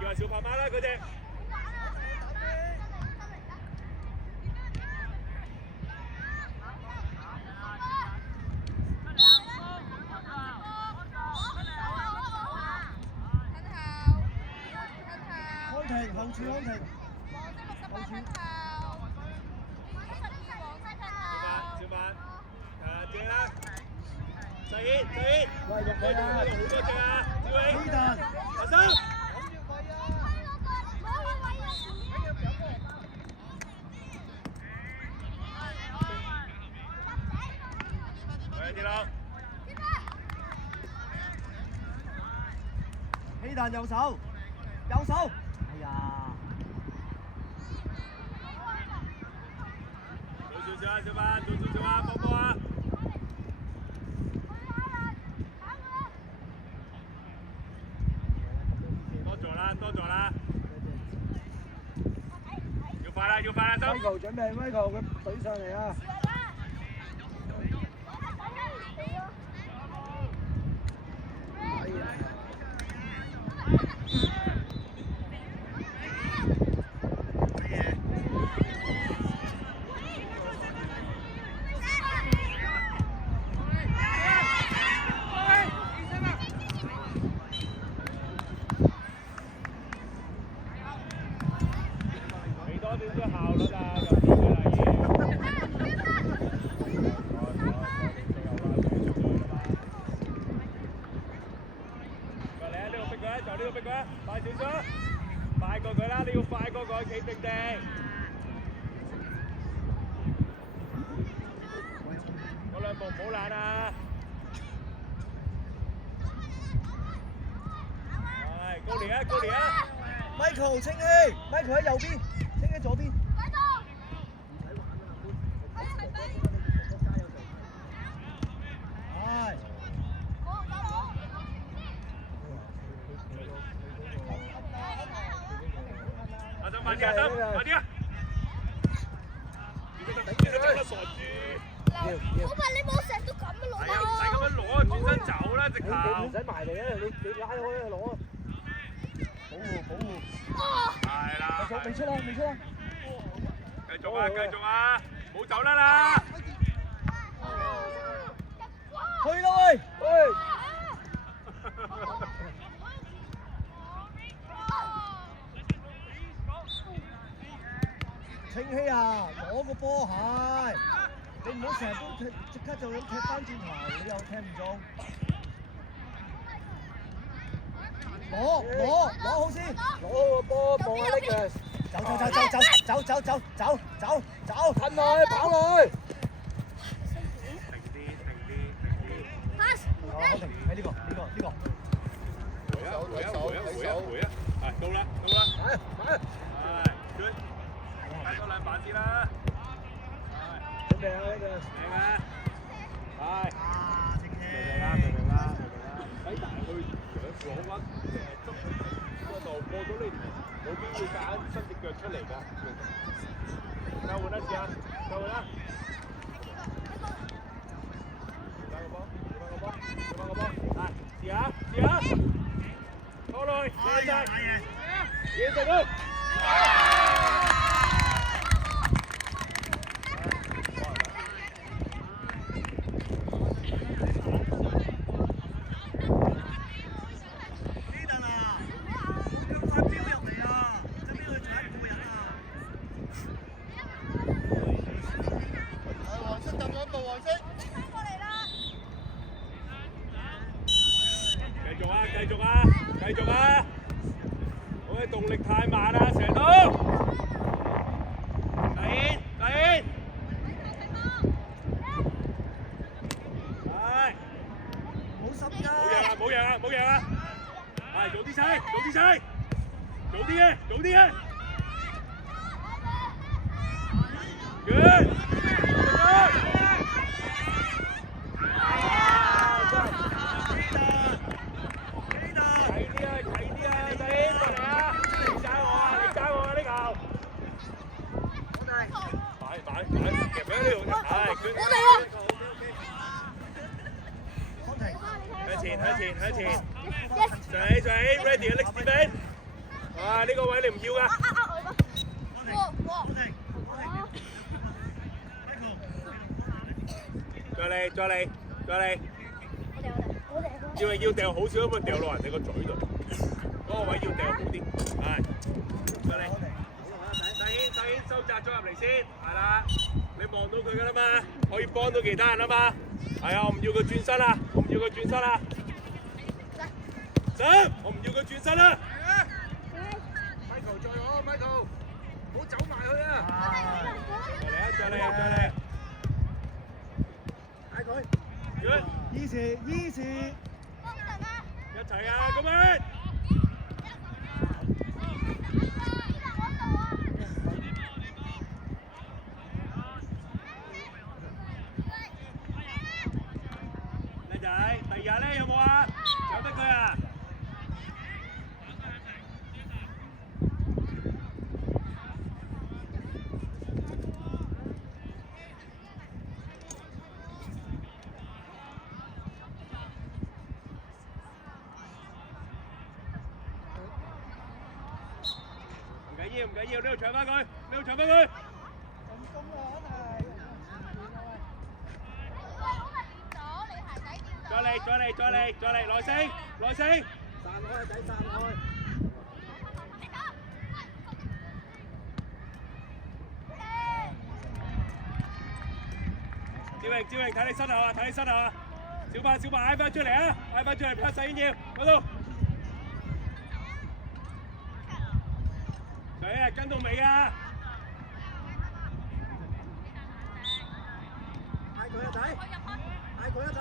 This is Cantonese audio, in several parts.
叫下小拍媽啦嗰隻。安停，後處安停。小曼，正啦，細軒，喂，入去啊！好多隻啊，志偉，飛彈，阿生，喂，啲佬，飛彈右手，右手，哎呀！做少少啊，小曼，做少少啊，波波啊！多咗啦，要快啦，心。Michael 準備 ，Michael 佢懟上嚟啊！快少少，快過佢啦！你要快過佢，企定定。嗰兩步唔好懶啊！係，高連啊，高連啊 ！Michael 清氣 ，Michael 喺右邊，清喺左邊。係。慢啲啊，得，慢啲啊！你得傻豬！我話你冇成日都咁樣攞。係啊，唔使咁樣攞，轉身走啦，直頭。你唔使埋嚟啊！你拉開去攞啊！保護。係啦。未出啦，未出啦。繼續啊！冇走啦！去啦喂！喂！清熙啊，攞個波係，你唔好成日都即刻就咁踢翻轉頭，你又踢唔中。攞好先，攞個波望下呢個，走，噴落去，跑落去。停啲。好停，喺呢個。回啊！係到啦。係，追。睇多兩板先啦。準備啊呢個。靚啊！係。明啦。喺大去攞翻捉嗰度過咗呢條，冇機會揀伸隻腳出嚟㗎。交換一次啊！交換啦！翻個波！嚟試下！拖落去，野仔，去！繼續啊！我嘅動力太慢啦，成日都。大軒。係。冇贏啊！係，早啲踩。早啲啊！Good。向前，上起 ，ready， next defense。哇！呢個位你唔要㗎。再嚟，再嚟，再嚟。要係要掉好少咁啊，掉落人哋個嘴度。嗰個位要掉好啲。係。再嚟。細軒收窄咗入嚟先，係啦。你望到佢㗎啦嘛，可以幫到其他人啊嘛。係啊，我唔要佢轉身啦，我唔要佢轉身啦。走，我唔要佢轉身啦。Michael 再攞 ，Michael， 唔好走埋去啊！再嚟啊！再嚟啊！再嚟！嗌佢。Easy， easy。一齊啊！咁樣。靚仔，第二日咧有冇啊？有得佢啊！唔緊要，呢度搶翻佢，呢度搶翻佢。再嚟，耐性，耐性。散開仔，散開。趙榮，睇你身後啊，睇你身後啊。小白，嗌翻出嚟啊，嗌翻出嚟，拍細煙要，嗰度。仔啊，跟到尾啊！嗌佢啊仔！嗌佢啊仔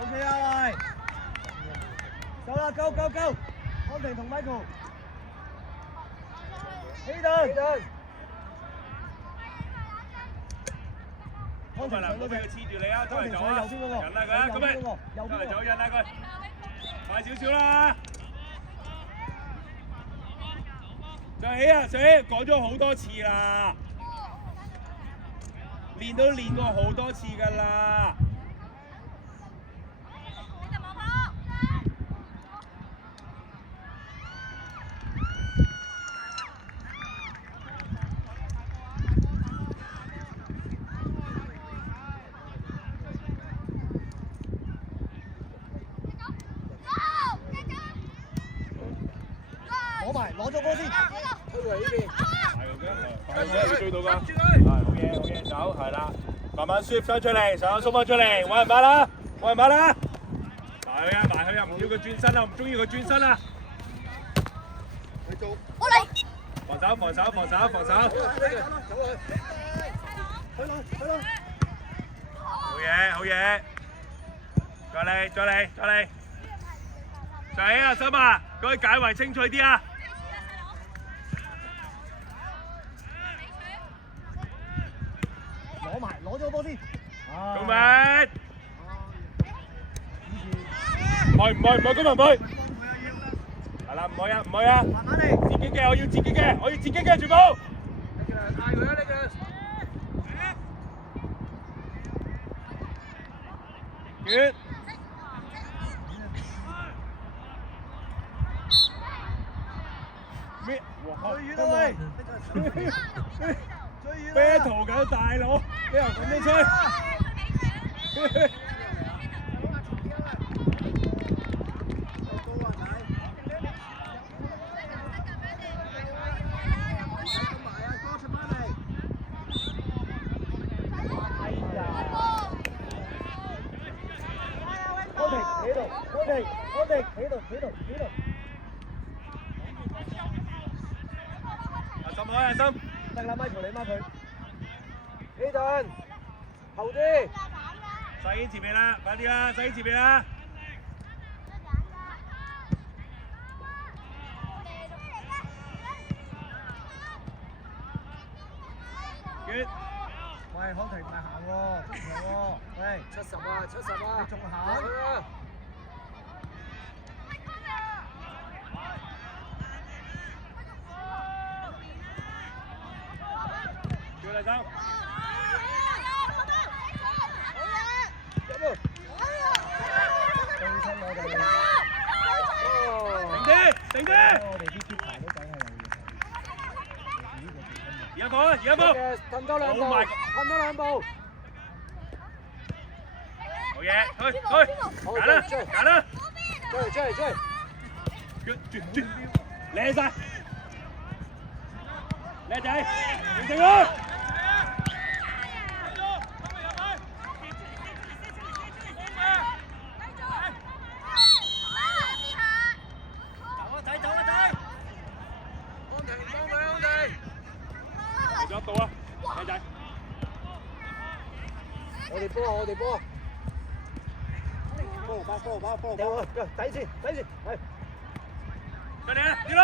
！OK 啊，喂！夠啦，夠！安婷同 Michael， 起頓。安婷唔好俾佢黐住你啊！周圍走啊！引下佢啊！咁咪周圍走，引下佢，快少少啦！再起啊！講咗好多次啦，練都練過好多次㗎啦。攞咗波先，推佢呢邊，係會追到㗎，係好嘢，走係啦，慢慢 shift 翻出嚟，上鬆翻出嚟，揾人把啦，埋去啊，唔要佢轉身啊，唔中意佢轉身啊，去做，我嚟，防守，好嘢，再嚟，仔啊，心啊，嗰啲解圍清脆啲啊！攞咗波先。做咩？唔去，今日唔去。係啦，唔去啊！慢慢嚟。自己嘅，我要自己嘅，全部。嗌佢啊！呢個。Good。咩？最遠啦喂！Battle 緊大佬，你又咁樣吹？安定，企度。阿心。得啦 ，Michael 你掹佢。起陣，後啲。細軒前面啦，快啲啦，細軒前面啦。喂，康婷唔係行喎，中場喎，喂，70啊，你仲行？叫大生。定啲。我哋啲貼牌都梗係有嘢睇。而家步啊！而家步。褪多兩步，褪多兩步。好嘢，去，揀啦，揀啦。追！絕，靚晒，靚仔，完成啦！做得到啊，靚仔！我哋波。掉底線，係。快啲啊，跳咯！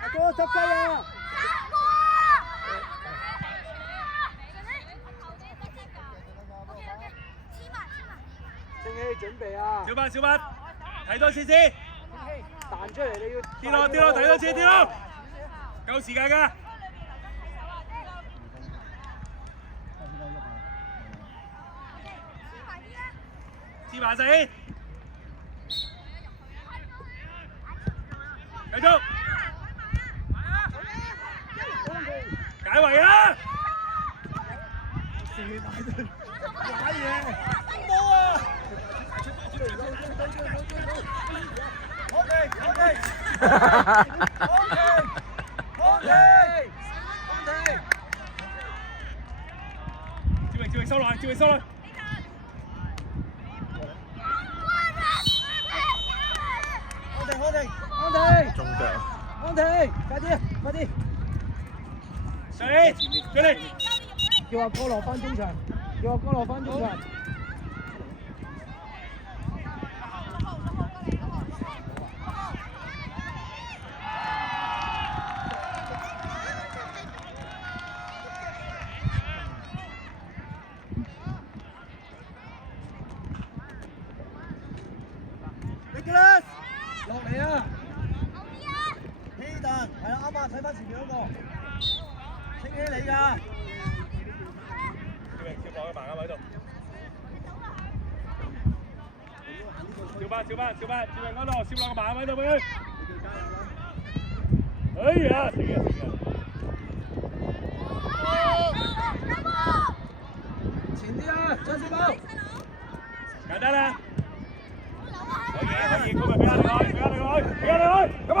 阿哥執雞啊！正氣準備啊！小班，睇多次先。彈出嚟你要跌落，睇多次，跌落。夠時間㗎。黐埋先。繼續。解圍啊！打嘢，冇啊！OK，趙榮收來。中腳。安停，快啲！水，出嚟！叫阿哥落翻中場。Nicholas， 落嚟啊！希頓，係啦，啱啱睇翻前面嗰個，清起你㗎。接落去盲位度。小班，趙榮嗰度，接落個盲位度俾佢。哎呀，死啊！前啲啊，張小寶。簡單啦。可以，咁咪俾你去，咁啊！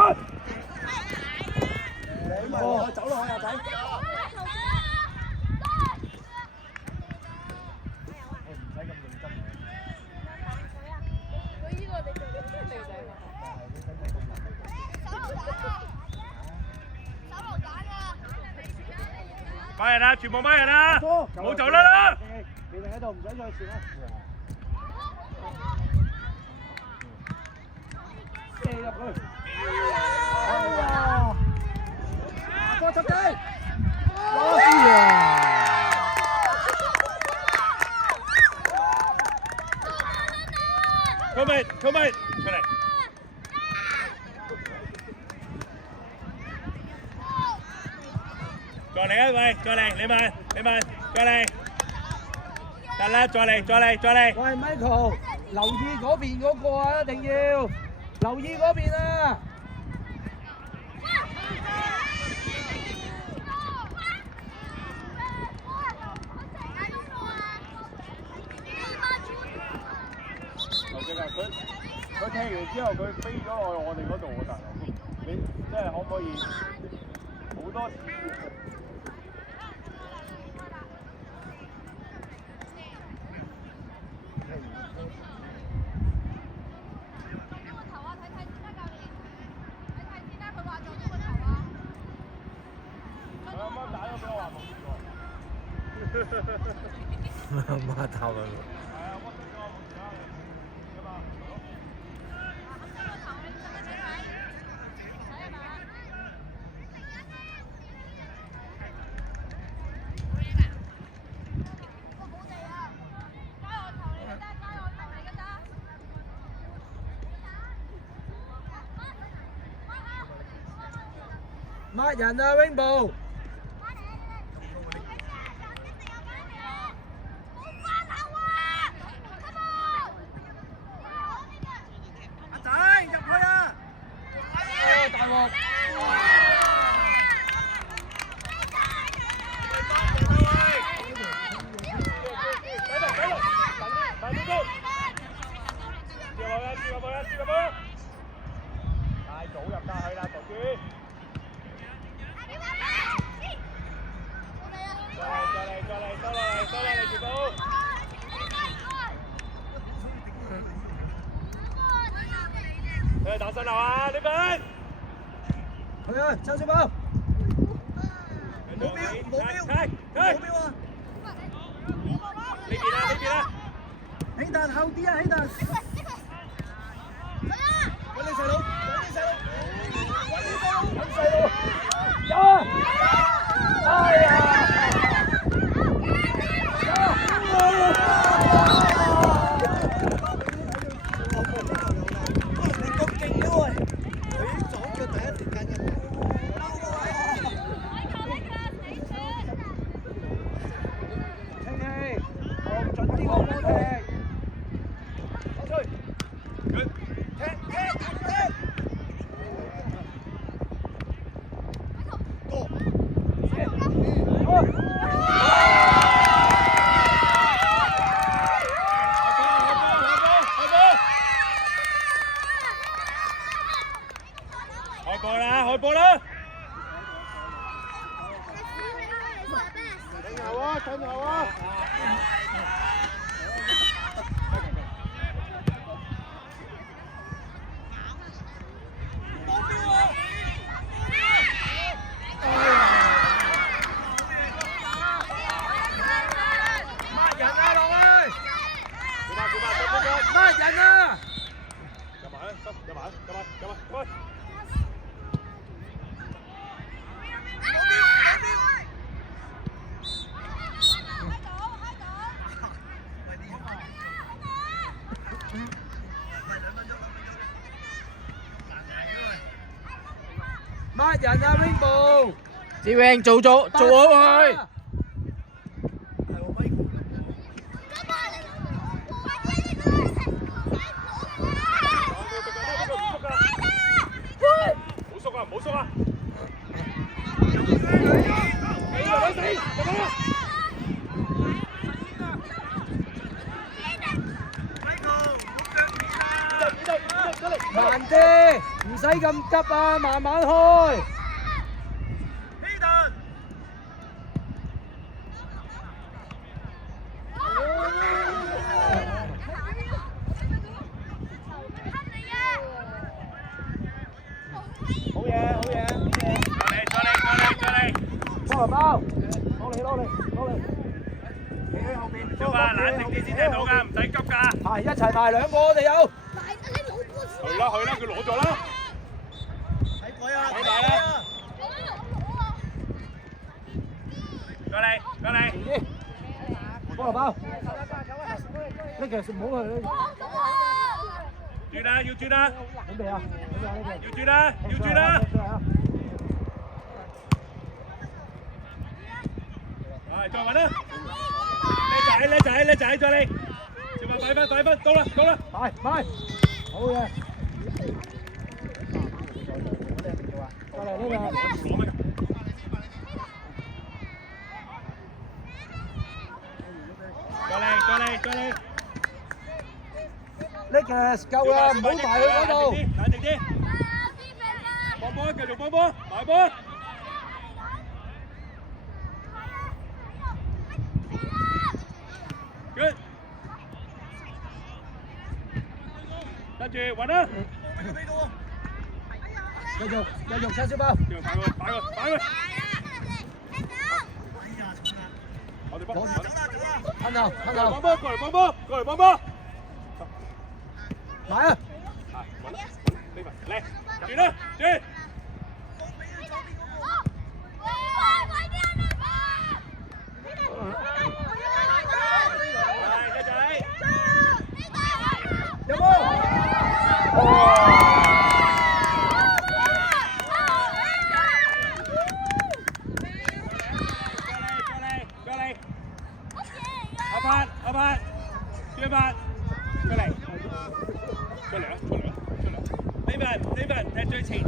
你咪落去走落去啊仔！我唔使咁認真。佢呢個你做啲咩嚟㗎？手榴彈啊！班人啊，全部班人啊，冇走啦！你哋喺度唔使再傳啦。射入去。哎呀！過執雞。哎呀！出嚟，出嚟！再嚟啊喂，再嚟，你問，再嚟，得啦，再嚟。喂 Michael， 留意嗰邊嗰個啊，一定要留意嗰邊啊！佢踢完之後，佢飛咗落去我哋嗰度喎，大佬，你即係可唔可以好多次？媽頭啦！抹人啊 Rainbow。阿仔入去啊！大鑊！太早入得去啦，杜娟。再嚟，收落嚟，住到。打上流啊！呢邊。去啊，周小寶。冇標啊！呢邊啦。起彈後啲啊，起彈。揾你細佬，有啊！哎呀！你咁勁嘅喎，佢左腳第一時間入。清氣，放盡啲個波踢。攞出。開波啦！等候啊！抹人啊，落去！抹人啊！入埋，喂！抹人啊 Rainbow！志榮做好佢。唔好縮啊！慢啲，唔使咁急啊，慢慢開。好嘢！再嚟！菠蘿包，攞嚟！企喺後邊。小花冷靜啲先踢到㗎，唔使急㗎。係一齊排兩個，我哋有。去啦，佢攞咗啦。睇鬼啊！睇埋啦。再嚟！菠蘿包，呢其實唔好去。轉啦，要轉啦！準備啊！要轉啦！係，再揾啦！叻仔，再嚟！小華快分，到啦！快，好嘢！再嚟呢個。再嚟！呢個夠啦，唔好埋去嗰度。冷靜啲！放波，繼續放波，埋波！Good！跟住揾啦！繼續叉燒包。擺佢！我哋幫！噴頭！過嚟幫波！埋啊！嚟，轉啦！有冇？出嚟啊！出嚟啊！出嚟！呢份踢最前。